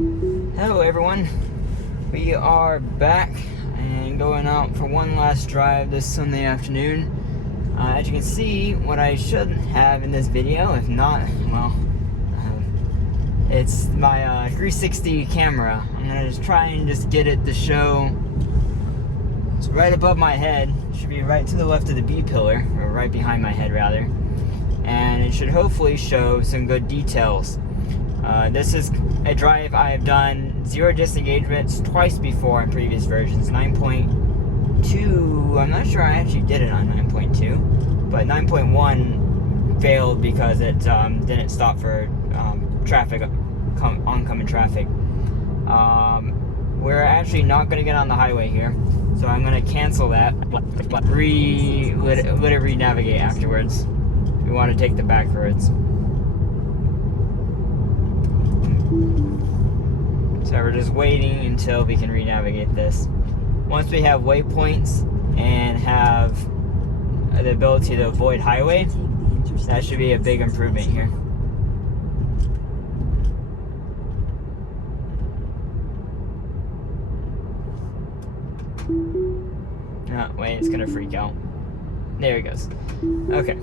Hello everyone, we are back and going out for one last drive this Sunday afternoon. As you can see, what I should have in this video, if not, well, it's my 360 camera. I'm gonna just try and just get it to show. It's right above my head, should be right to the left of the B pillar, or right behind my head rather, and it should hopefully show some good details. This is a drive I have done 0 disengagements twice before in previous versions. 9.2, I'm not sure I actually did it on 9.2, but 9.1 failed because it didn't stop for traffic, oncoming traffic. We're actually not going to get on the highway here, so I'm going to cancel that, let it re-navigate afterwards. We want to take the back roads. So we're just waiting until we can re-navigate this. Once we have waypoints and have the ability to avoid highway, that should be a big improvement here. Oh, wait, it's gonna freak out. There it goes. Okay.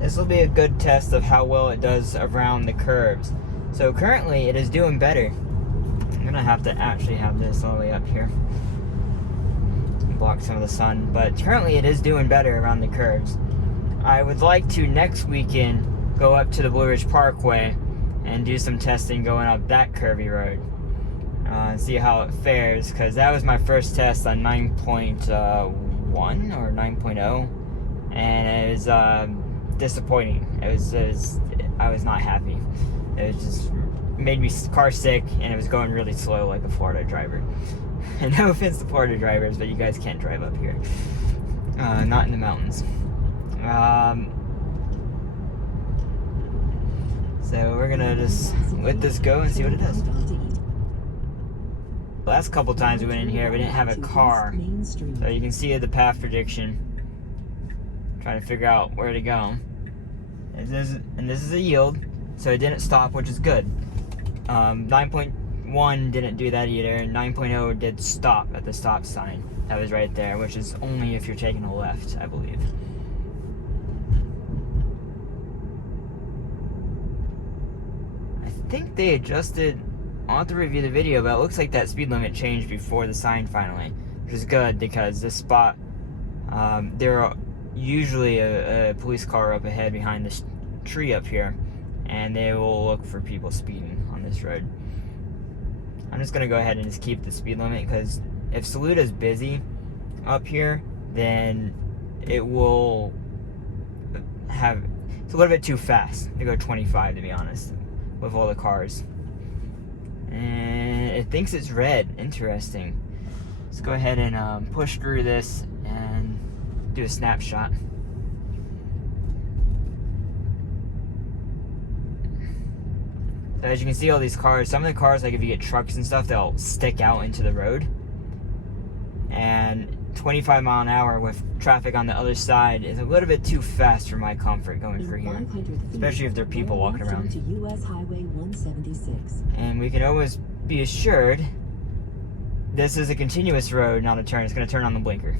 This will be a good test of how well it does around the curves. So currently it is doing better. I'm gonna have to actually have this all the way up here, block some of the sun, but currently it is doing better around the curves. I would like to next weekend go up to the Blue Ridge Parkway and do some testing going up that curvy road. See how it fares, because that was my first test on 9.1 or 9.0, and it was disappointing. It was I was not happy. It was just made me car sick, and it was going really slow like a Florida driver. And no offense to Florida drivers, but you guys can't drive up here. Not in the mountains. So we're gonna just let this go and see what it does. The last couple times we went in here, we didn't have a car, so you can see the path prediction. Trying to figure out where to go. And this is a yield, so it didn't stop, which is good. 9.1 didn't do that either, and 9.0 did stop at the stop sign. That was right there, which is only if you're taking a left, I believe. I think they adjusted, I'll have to review the video, but it looks like that speed limit changed before the sign finally, which is good because this spot, there are usually a police car up ahead behind this tree up here, and they will look for people speeding on this road. I'm just gonna go ahead and just keep the speed limit, because if Saluta's busy up here, then it will have, it's a little bit too fast to go 25, to be honest, with all the cars. And it thinks it's red. Interesting. Let's go ahead and push through this and do a snapshot. So as you can see, all these cars, some of the cars, like if you get trucks and stuff, they'll stick out into the road. And 25 mile an hour with traffic on the other side is a little bit too fast for my comfort going through here, especially if there are people walking around. US Highway 176. And we can always be assured this is a continuous road, not a turn. It's going to turn on the blinker.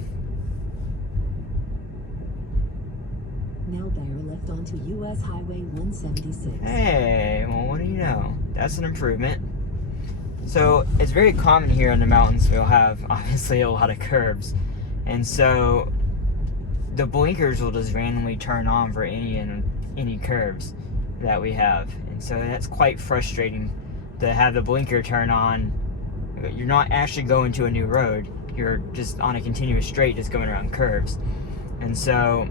Now bear left onto US Highway 176. Hey, well, what do you know? That's an improvement. So it's very common here in the mountains. We'll have obviously a lot of curves, and so the blinkers will just randomly turn on for any curves that we have, and so that's quite frustrating to have the blinker turn on. You're not actually going to a new road. You're just on a continuous straight, just going around curves, and so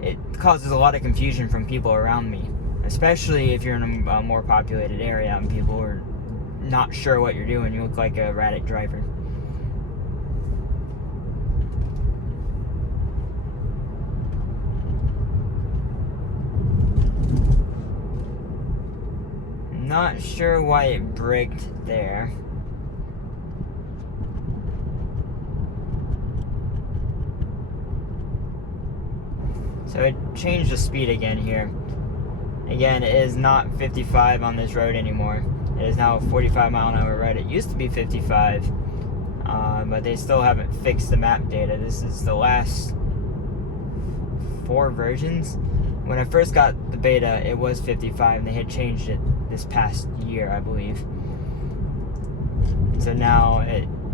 it causes a lot of confusion from people around me, especially if you're in a more populated area and people are not sure what you're doing. You look like a erratic driver. Not sure why it braked there. So it changed the speed again here. Again, it is not 55 on this road anymore. It is now a 45-mile-an-hour road. It used to be 55, but they still haven't fixed the map data. This is the last 4 versions. When I first got the beta, it was 55, and they had changed it this past year, I believe. So now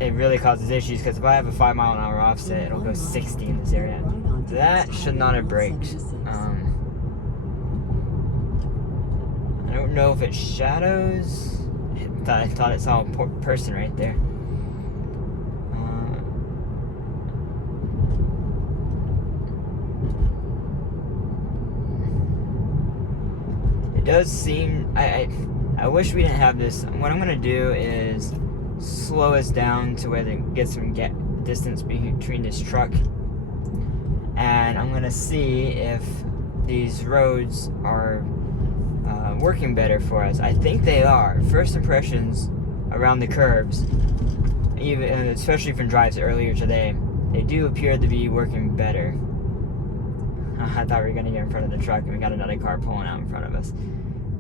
it really causes issues, because if I have a 5-mile-an-hour offset, it'll go 60 in this area. That should not have braked. I don't know if it shadows. I thought it saw a person right there. It does seem. I wish we didn't have this. What I'm gonna do is slow us down to where they get some distance between this truck, and I'm gonna see if these roads are working better for us. I think they are. First impressions around the curves, even especially from drives earlier today, they do appear to be working better. I thought we were gonna get in front of the truck, and we got another car pulling out in front of us.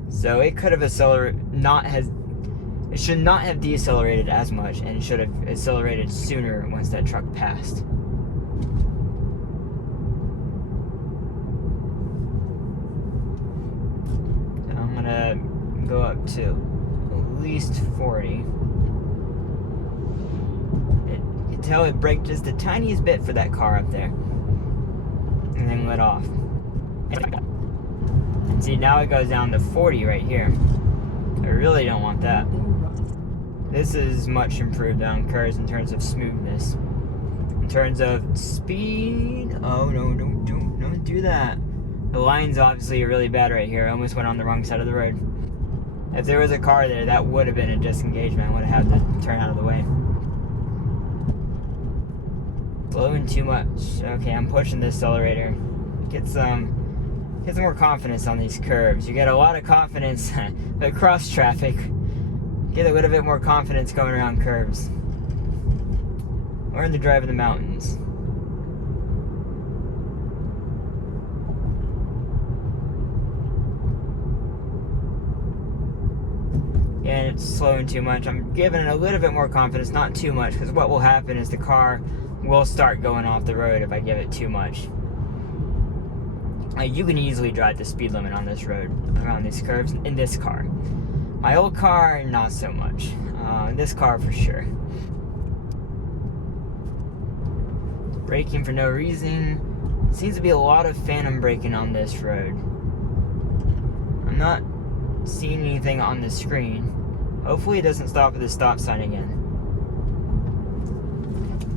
So it could have it should not have decelerated as much, and it should have accelerated sooner once that truck passed. Go up to at least 40. You can tell it braked just the tiniest bit for that car up there, and then let off. And see, now it goes down to 40 right here. I really don't want that. This is much improved on curves in terms of smoothness. In terms of speed, oh no, don't do that. The line's obviously really bad right here. I almost went on the wrong side of the road. If there was a car there, that would have been a disengagement. I would have had to turn out of the way. Slowing too much. Okay, I'm pushing the accelerator. Get some more confidence on these curves. You get a lot of confidence across traffic. Get a little bit more confidence going around curves. Learn to drive in the mountains. And it's slowing too much. I'm giving it a little bit more confidence, not too much, because what will happen is the car will start going off the road if I give it too much. You can easily drive the speed limit on this road around these curves in this car. My old car, not so much. This car for sure. Braking for no reason. Seems to be a lot of phantom braking on this road. I'm not seeing anything on the screen. Hopefully it doesn't stop at the stop sign again.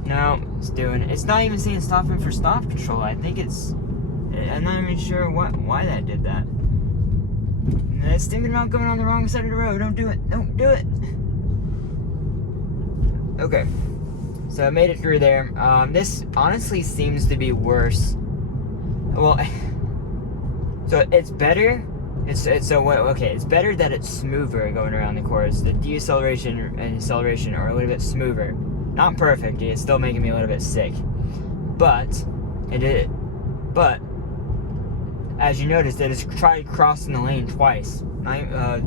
No, it's not even saying stopping for stop control. I think I'm not even sure why that did that. And it's thinking about going on the wrong side of the road. Don't do it. Don't do it. Okay. So I made it through there. This honestly seems to be worse. Well, so it's better. It's better that it's smoother going around the corners. The deceleration and acceleration are a little bit smoother. Not perfect. It's still making me a little bit sick. But as you noticed, it has tried crossing the lane twice. Like I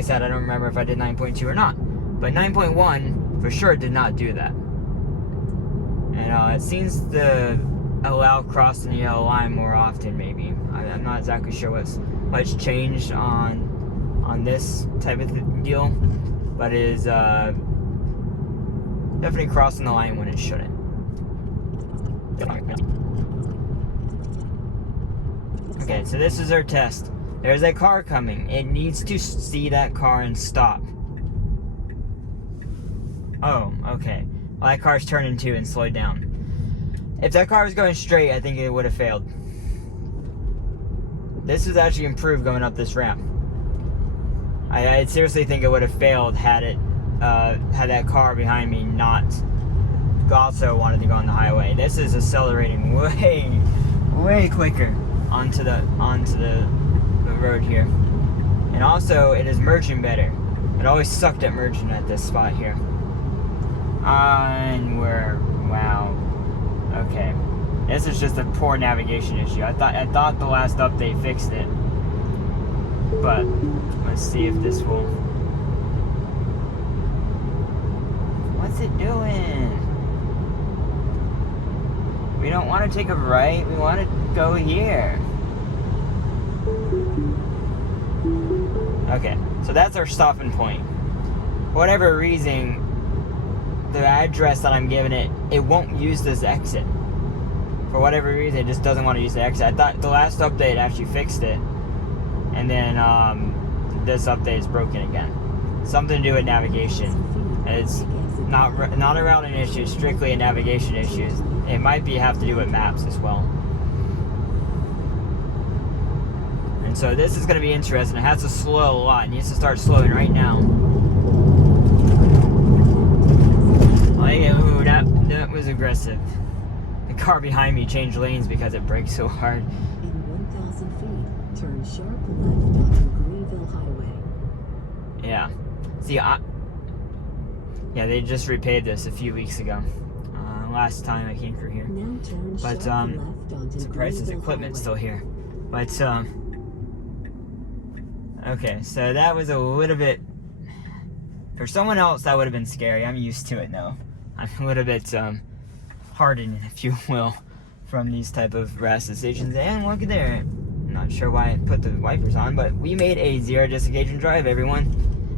said, I don't remember if I did 9.2 or not. But 9.1 for sure did not do that. And it seems to allow crossing the yellow line more often, maybe. I'm not exactly sure what's changed on this type of deal, but it is definitely crossing the line when it shouldn't. Okay, so this is our test. There's a car coming. It needs to see that car and stop. Oh, okay. Well, that car's turning too and slowed down. If that car was going straight, I think it would have failed. This is actually improved going up this ramp. I seriously think it would have failed had that car behind me not also wanted to go on the highway. This is accelerating way quicker onto the road here. And also, it is merging better. It always sucked at merging at this spot here. And wow. Okay. This is just a poor navigation issue. I thought the last update fixed it. But let's see if this will. What's it doing? We don't want to take a right. We want to go here. Okay, so that's our stopping point. For whatever reason, the address that I'm giving it, it won't use this exit. For whatever reason, it just doesn't want to use the exit. I thought the last update actually fixed it. And then this update is broken again. Something to do with navigation. It's not a routing issue, strictly a navigation issue. It might have to do with maps as well. And so this is going to be interesting. It has to slow a lot. It needs to start slowing right now. Ooh, that was aggressive. The car behind me changed lanes because it brakes so hard. In 1,000 feet, turn sharp left onto Greenville Highway. Yeah. See, yeah, they just repaved this a few weeks ago. Last time I came through here. Now turn But sharp left onto surprised his Greenville equipment's still Highway. here. But okay, so that was a little bit. For someone else, that would have been scary. I'm used to it now. I'm a little bit hardened, if you will, from these type of rash decisions. And look at there. I'm not sure why I put the wipers on, but we made a zero disengagement drive, everyone.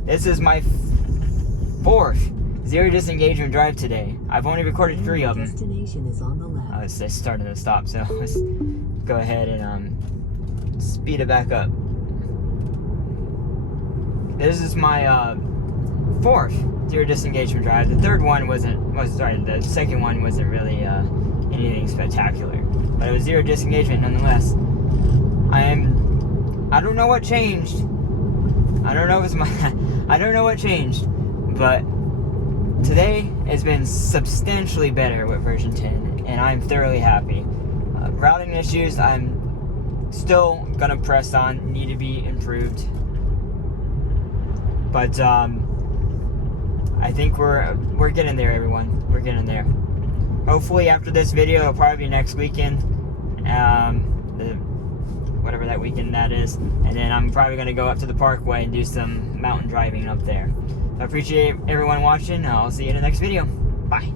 This is my fourth zero disengagement drive today. I've only recorded 3 of them. Destination is on the left. It's starting to stop, so let's go ahead and speed it back up. This is my fourth zero disengagement drive. The third one the second one wasn't really anything spectacular, but it was zero disengagement nonetheless. I don't know what changed. I don't know what changed, but today has been substantially better with version 10, and I'm thoroughly happy. Routing issues, I'm still gonna press on, need to be improved, but I think we're getting there, everyone. We're getting there. Hopefully, after this video, it'll probably be next weekend, whatever that weekend that is, and then I'm probably gonna go up to the Parkway and do some mountain driving up there. I appreciate everyone watching. I'll see you in the next video. Bye.